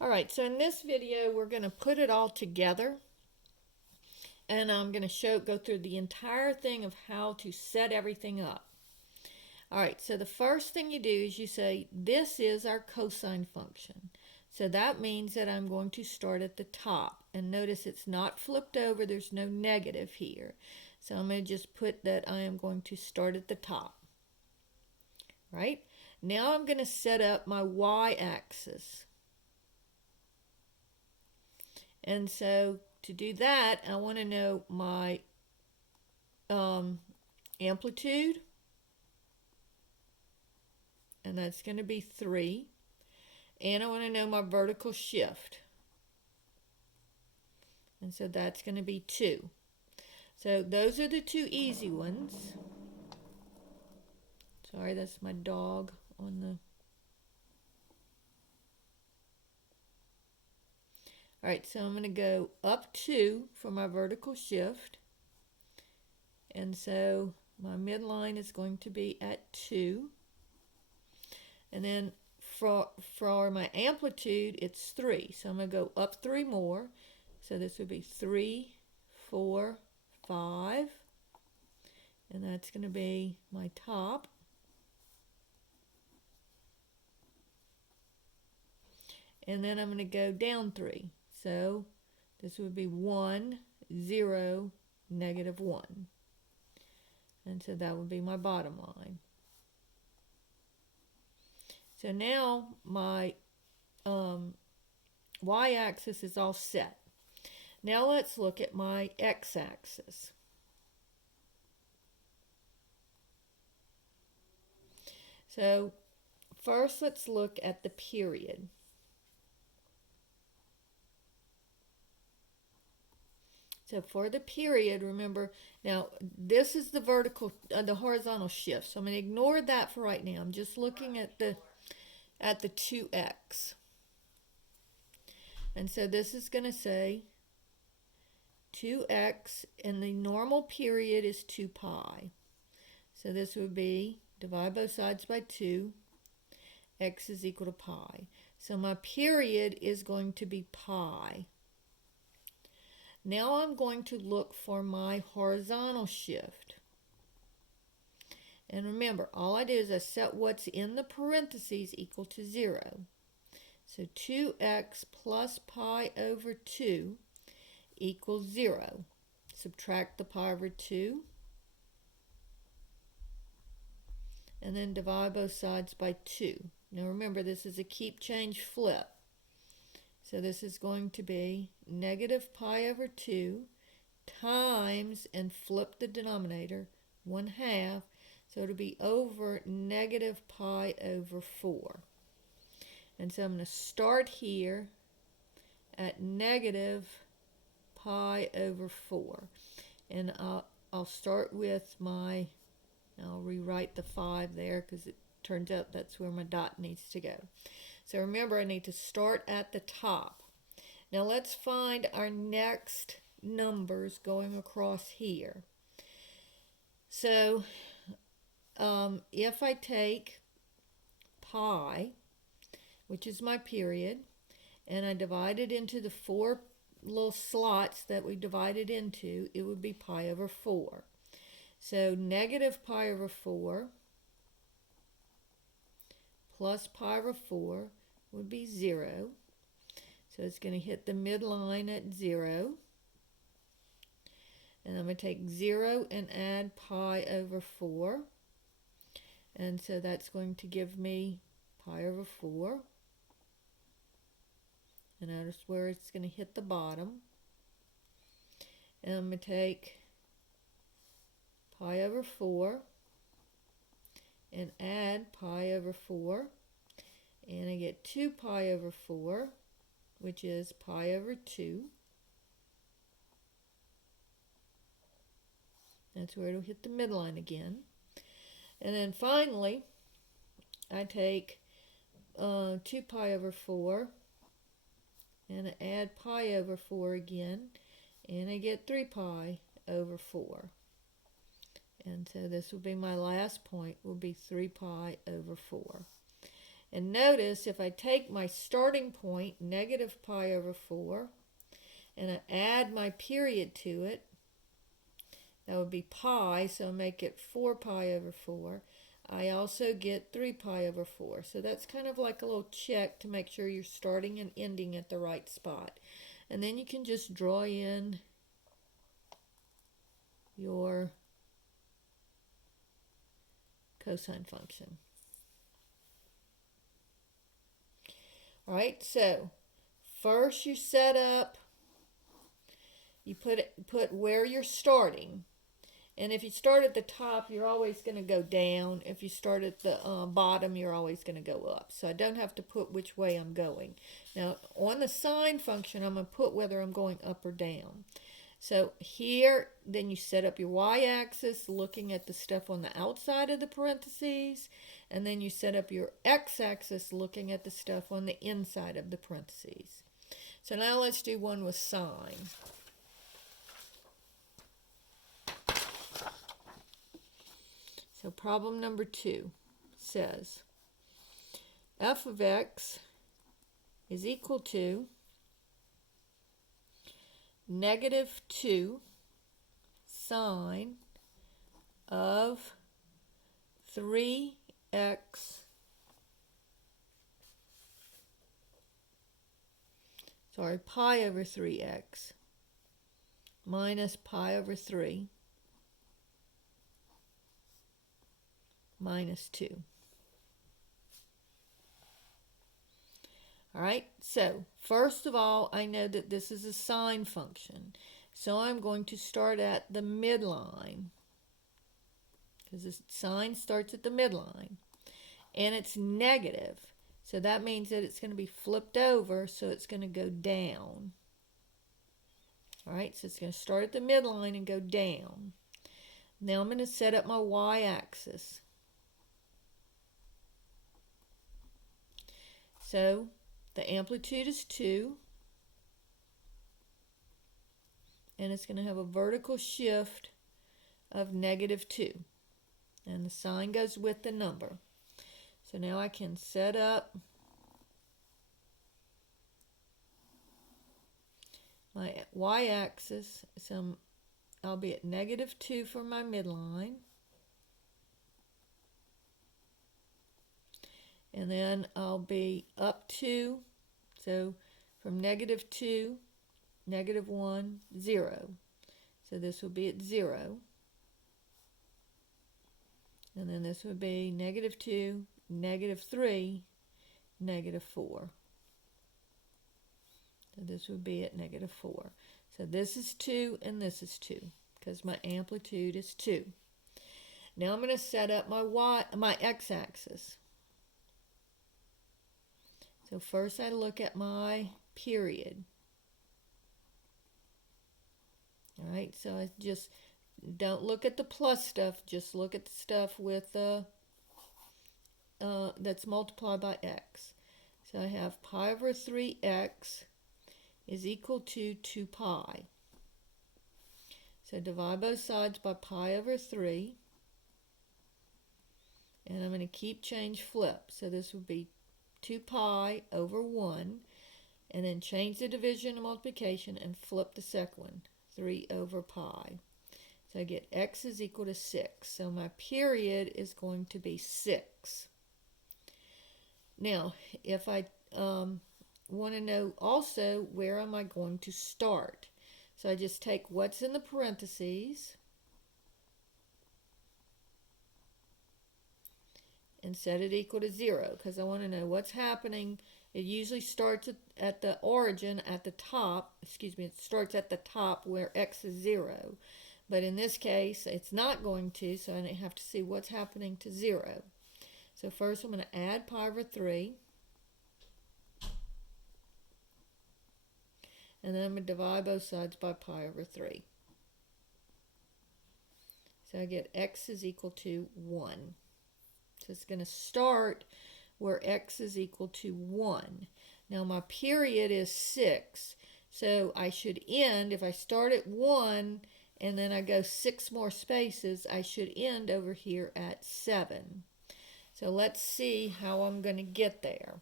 All right, so in this video, we're going to put it all together, and I'm going to go through the entire thing of how to set everything up. All right, so the first thing you do is you say, this is our cosine function. So that means that I'm going to start at the top. And notice it's not flipped over, there's no negative here. So I'm going to just put that I am going to start at the top. Right? Now I'm going to set up my y-axis. And so to do that, I want to know my amplitude, and that's going to be 3. And I want to know my vertical shift, and so that's going to be 2. So those are the two easy ones. Sorry, that's my dog on the... All right, so I'm going to go up 2 for my vertical shift. And so my midline is going to be at 2. And then for my amplitude, it's 3. So I'm going to go up 3 more. So this would be 3, 4, 5. And that's going to be my top. And then I'm going to go down 3. So this would be 1, 0, negative 1. And so that would be my bottom line. So now my y-axis is all set. Now let's look at my x-axis. So first let's look at the period. So for the period, remember, now this is the the horizontal shift. So I'm going to ignore that for right now. I'm just looking at the 2x. And so this is going to say 2x, and the normal period is 2 pi. So this would be, divide both sides by 2, x is equal to pi. So my period is going to be pi. Now I'm going to look for my horizontal shift. And remember, all I do is I set what's in the parentheses equal to 0. So 2x plus pi over 2 equals 0. Subtract the pi over 2. And then divide both sides by 2. Now remember, this is a keep, change, flip. So this is going to be negative pi over 2 times, and flip the denominator, 1/2. So it'll be over negative pi over 4. And so I'm going to start here at negative pi over 4. And I'll start with I'll rewrite the 5 there because it turns out that's where my dot needs to go. So remember, I need to start at the top. Now let's find our next numbers going across here. So if I take pi, which is my period, and I divide it into the 4 little slots that we divided into, it would be pi over 4. So negative pi over 4 plus pi over 4 would be 0. So it's going to hit the midline at 0. And I'm going to take 0 and add pi over 4. And so that's going to give me pi over 4. And notice where it's going to hit the bottom. And I'm going to take pi over 4 and add pi over 4. And I get 2 pi over 4, which is pi over 2. That's where it'll hit the midline again. And then finally, I take 2 pi over 4 and I add pi over 4 again, and I get 3 pi over 4. And so this will be my last point, will be 3 pi over 4. And notice if I take my starting point, negative pi over 4, and I add my period to it, that would be pi, so I'll make it 4 pi over 4. I also get 3 pi over 4. So that's kind of like a little check to make sure you're starting and ending at the right spot. And then you can just draw in your cosine function. All right, so first you set up, you put where you're starting. And if you start at the top, you're always going to go down. If you start at the bottom, you're always going to go up. So I don't have to put which way I'm going. Now, on the sine function, I'm going to put whether I'm going up or down. So here, then you set up your y-axis looking at the stuff on the outside of the parentheses. And then you set up your x-axis looking at the stuff on the inside of the parentheses. So now let's do one with sine. So problem number 2 says f of x is equal to negative 2 sine of 3x pi over 3x minus pi over 3 minus 2. All right, so first of all, I know that this is a sine function. So I'm going to start at the midline, because the sine starts at the midline. And it's negative, so that means that it's going to be flipped over, so it's going to go down. All right, so it's going to start at the midline and go down. Now I'm going to set up my y-axis. So the amplitude is 2, and it's going to have a vertical shift of negative 2, and the sign goes with the number. So now I can set up my y-axis. So I'll be at negative 2 for my midline. And then I'll be up 2, so from negative 2, negative 1, 0. So this will be at 0. And then this would be negative 2, negative 3, negative 4. So this would be at negative 4. So this is 2 and this is 2, because my amplitude is 2. Now I'm going to set up my x-axis. So first I look at my period. All right, so I just don't look at the plus stuff, just look at the stuff with that's multiplied by x. So I have pi over 3x is equal to 2 pi. So divide both sides by pi over 3. And I'm going to keep change flip. So this would be 2 pi over 1, and then change the division and multiplication and flip the second one, 3 over pi. So I get x is equal to 6. So my period is going to be 6. Now, if I want to know also where am I going to start, so I just take what's in the parentheses and set it equal to 0, because I want to know what's happening. It usually starts at the origin at the top, it starts at the top where x is 0. But in this case, it's not going to, so I have to see what's happening to 0. So first I'm going to add pi over 3. And then I'm going to divide both sides by pi over 3. So I get x is equal to 1. So it's going to start where x is equal to 1. Now my period is 6. So I should end, if I start at 1 and then I go 6 more spaces, I should end over here at 7. So let's see how I'm going to get there.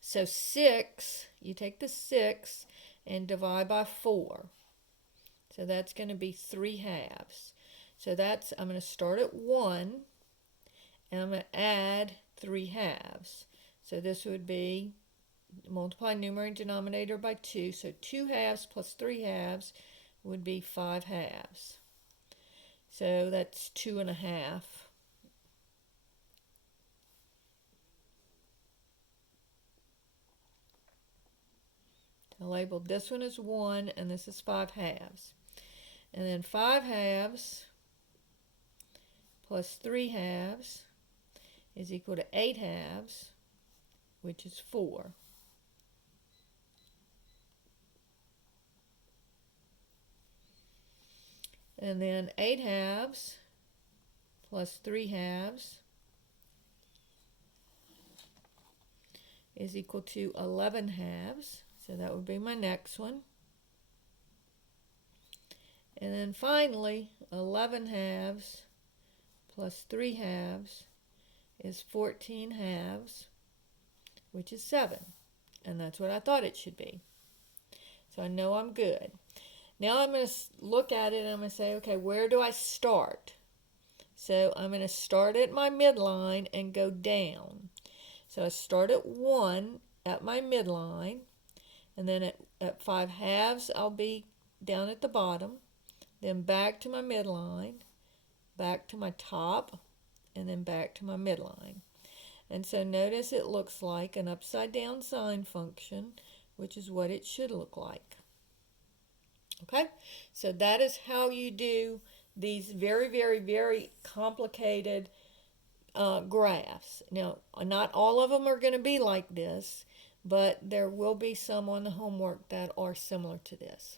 So 6, you take the 6 and divide by 4. So that's going to be 3 halves. So I'm going to start at 1, and I'm going to add 3 halves. So this would be multiply numerator and denominator by 2. So 2 halves plus 3 halves would be 5 halves. So that's 2.5. I labeled this one as 1, and this is 5 halves. And then 5 halves plus 3 halves is equal to 8 halves, which is 4. And then 8 halves plus 3 halves is equal to 11 halves. So that would be my next one. And then finally, 11 halves plus 3 halves is 14 halves, which is 7. And that's what I thought it should be. So I know I'm good. Now I'm going to look at it and I'm going to say, okay, where do I start? So I'm going to start at my midline and go down. So I start at 1 at my midline, and then at 5 halves I'll be down at the bottom, then back to my midline, back to my top, and then back to my midline. And so notice it looks like an upside down sine function, which is what it should look like. Okay, so that is how you do these very, very, very complicated graphs. Now, not all of them are going to be like this, but there will be some on the homework that are similar to this.